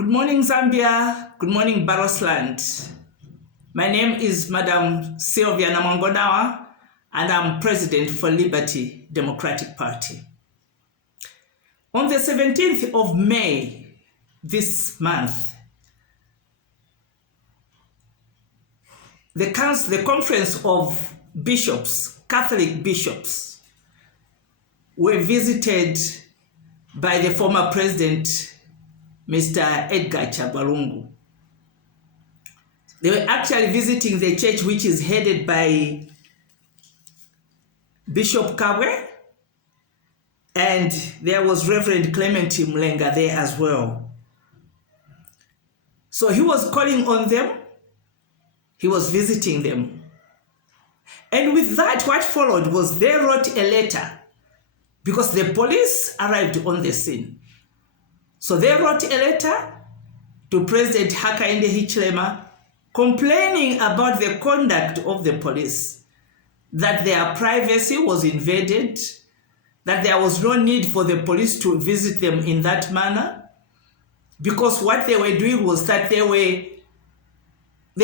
Good morning, Zambia. Good morning, Barosland. My name is Madam Sylvia Namangonawa, and I'm President for Liberty Democratic Party. On the 17th of May this month, the Conference of Bishops, Catholic bishops, were visited by the former president, Mr. Edgar Chagwalungu. They were actually visiting the church which is headed by Bishop Kabwe, and there was Reverend Clement Mlenga there as well. So he was calling on them, he was visiting them. And with that, what followed was they wrote a letter because the police arrived on the scene. So they wrote a letter to President Hakainde Hichilema complaining about the conduct of the police, that their privacy was invaded, that there was no need for the police to visit them in that manner, because what they were doing was that they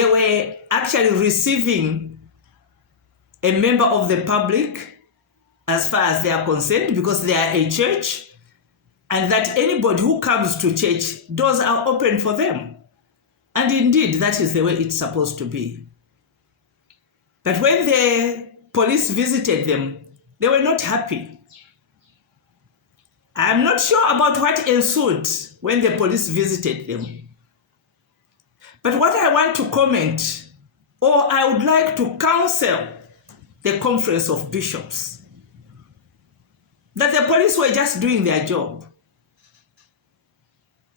were actually receiving a member of the public as far as they are concerned, because they are a church, and that anybody who comes to church, doors are open for them. And indeed, that is the way it's supposed to be. But when the police visited them, they were not happy. I'm not sure about what ensued when the police visited them. But what I want to comment, or I would like to counsel the Conference of Bishops, that the police were just doing their job.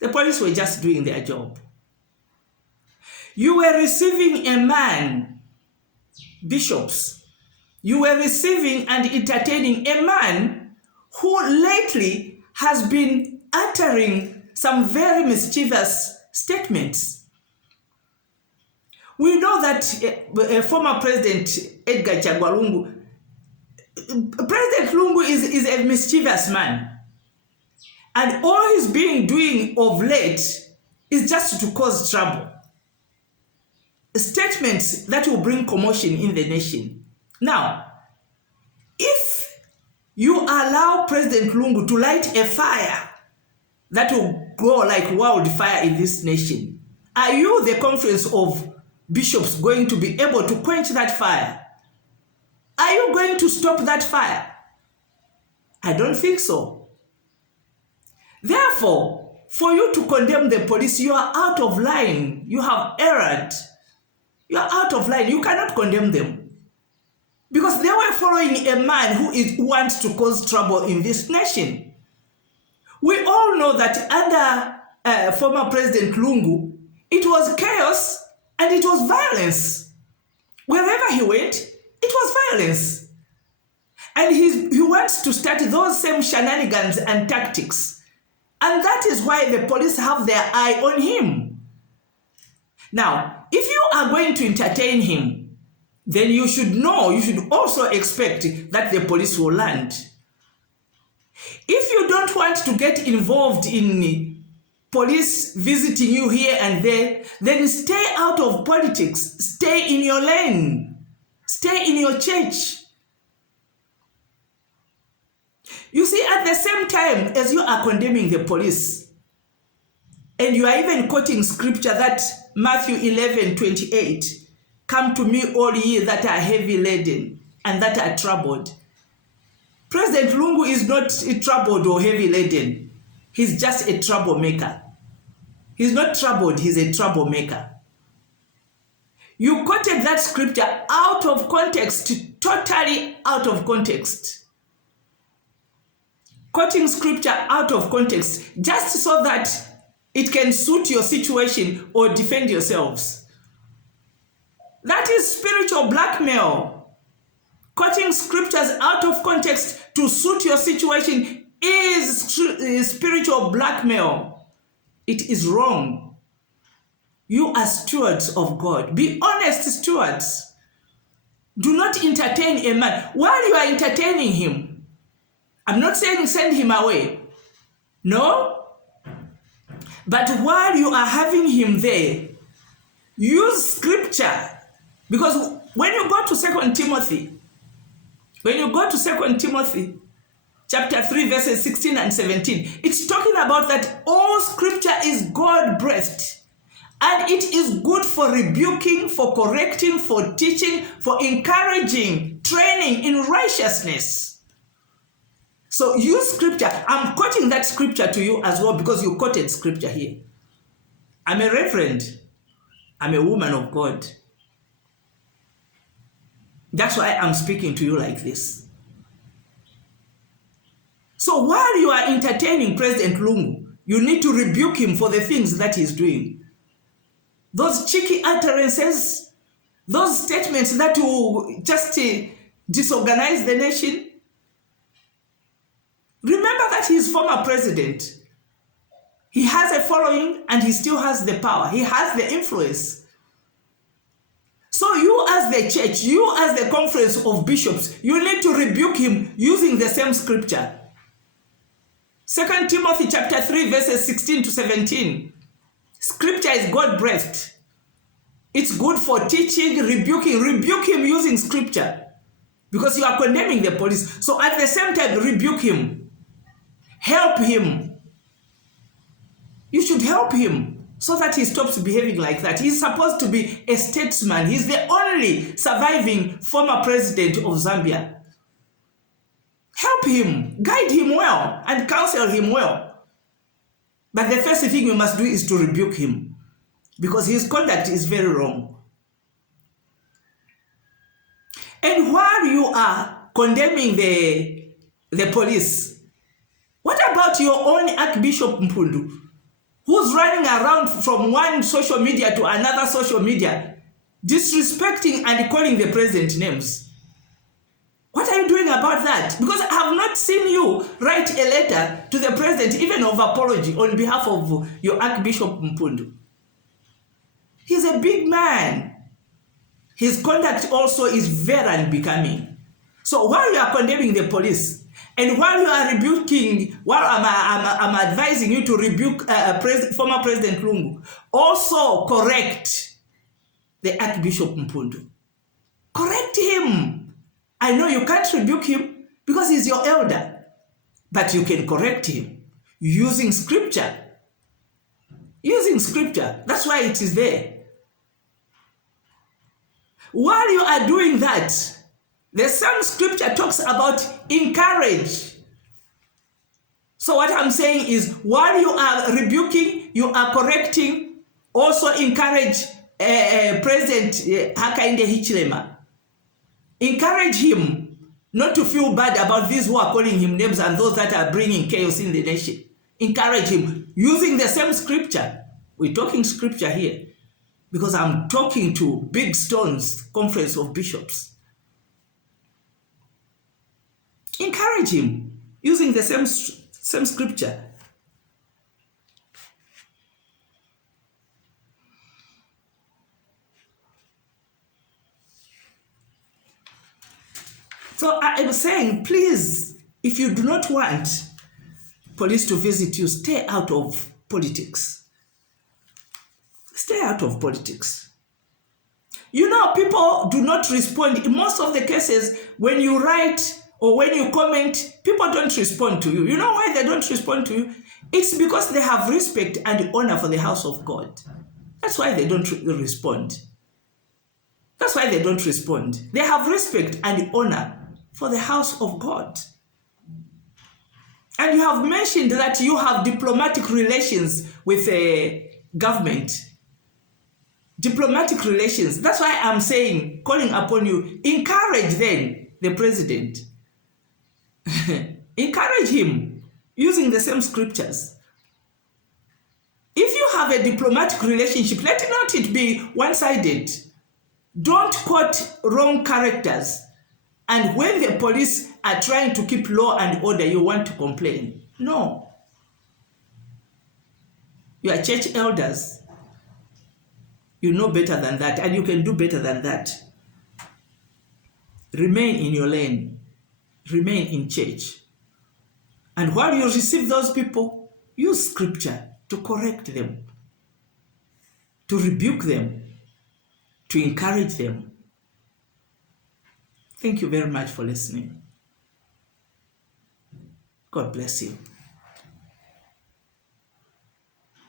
The police were just doing their job. You were receiving a man, bishops, you were receiving and entertaining a man who lately has been uttering some very mischievous statements. We know that former President Edgar Chagwalungu, President Lungu is a mischievous man. And all he's been doing of late is just to cause trouble. Statements that will bring commotion in the nation. Now, if you allow President Lungu to light a fire that will grow like wildfire in this nation, are you, the Conference of Bishops, going to be able to quench that fire? Are you going to stop that fire? I don't think so. Therefore, for you to condemn the police, you are out of line. You have erred. You are out of line. You cannot condemn them. Because they were following a man who wants to cause trouble in this nation. We all know that under former President Lungu, it was chaos and it was violence. Wherever he went, it was violence. And he wants to start those same shenanigans and tactics. And that is why the police have their eye on him. Now, if you are going to entertain him, then you should know, you should also expect that the police will land. If you don't want to get involved in police visiting you here and there, then stay out of politics. Stay in your lane. Stay in your church. You see, at the same time as you are condemning the police, and you are even quoting scripture that Matthew 11:28, come to me all ye that are heavy laden and that are troubled. President Lungu is not troubled or heavy laden. He's just a troublemaker. He's not troubled, he's a troublemaker. You quoted that scripture out of context, totally out of context. Quoting scripture out of context just so that it can suit your situation or defend yourselves. That is spiritual blackmail. Quoting scriptures out of context to suit your situation is spiritual blackmail. It is wrong. You are stewards of God. Be honest stewards. Do not entertain a man. While you are entertaining him, I'm not saying send him away. No. But while you are having him there, use scripture. Because when you go to 2 Timothy, chapter 3, verses 16 and 17, it's talking about that all scripture is God-breathed. And it is good for rebuking, for correcting, for teaching, for encouraging, training in righteousness. So use scripture. I'm quoting that scripture to you as well because you quoted scripture here. I'm a reverend. I'm a woman of God. That's why I'm speaking to you like this. So while you are entertaining President Lungu, you need to rebuke him for the things that he's doing. Those cheeky utterances, those statements that will just disorganize the nation. Remember that he's former president. He has a following and he still has the power. He has the influence. So you as the church, you as the conference of bishops, you need to rebuke him using the same scripture. 2 Timothy chapter 3 verses 16 to 17. Scripture is God-breathed. It's good for teaching, rebuking. Rebuke him using scripture. Because you are condemning the police. So at the same time, rebuke him. Help him. You should help him so that he stops behaving like that. He's supposed to be a statesman. He's the only surviving former president of Zambia. Help him, guide him well, and counsel him well. But the first thing you must do is to rebuke him, because his conduct is very wrong. And while you are condemning the police, what about your own Archbishop Mpundu, who's running around from one social media to another social media, disrespecting and calling the president names? What are you doing about that? Because I have not seen you write a letter to the president, even of apology, on behalf of your Archbishop Mpundu. He's a big man. His conduct also is very unbecoming. So while you are condemning the police, and while you are rebuking, while I'm advising you to rebuke former President Lungu, also correct the Archbishop Mpundu. Correct him. I know you can't rebuke him because he's your elder, but you can correct him using scripture. Using scripture. That's why it is there. While you are doing that, the same scripture talks about encourage. So what I'm saying is, while you are rebuking, you are correcting, also encourage President Hakainde Hichilema. Encourage him not to feel bad about these who are calling him names and those that are bringing chaos in the nation. Encourage him using the same scripture. We're talking scripture here because I'm talking to Big Stones, Conference of Bishops. Encourage him using the same scripture. So I am saying, please, if you do not want police to visit you, stay out of politics. Stay out of politics. You know, people do not respond. In most of the cases, when you write or when you comment, people don't respond to you. You know why they don't respond to you? It's because they have respect and honor for the house of God. That's why they don't respond. That's why they don't respond. They have respect and honor for the house of God. And you have mentioned that you have diplomatic relations with a government. Diplomatic relations. That's why I'm saying, calling upon you, encourage then the president. Encourage him using the same scriptures. If you have a diplomatic relationship, let it not be one-sided. Don't quote wrong characters. And when the police are trying to keep law and order, you want to complain. No. You are church elders. You know better than that, and you can do better than that. Remain in your lane. Remain in church. And while you receive those people, use scripture. to correct them, to rebuke them, to encourage them. Thank you very much for listening. God bless you.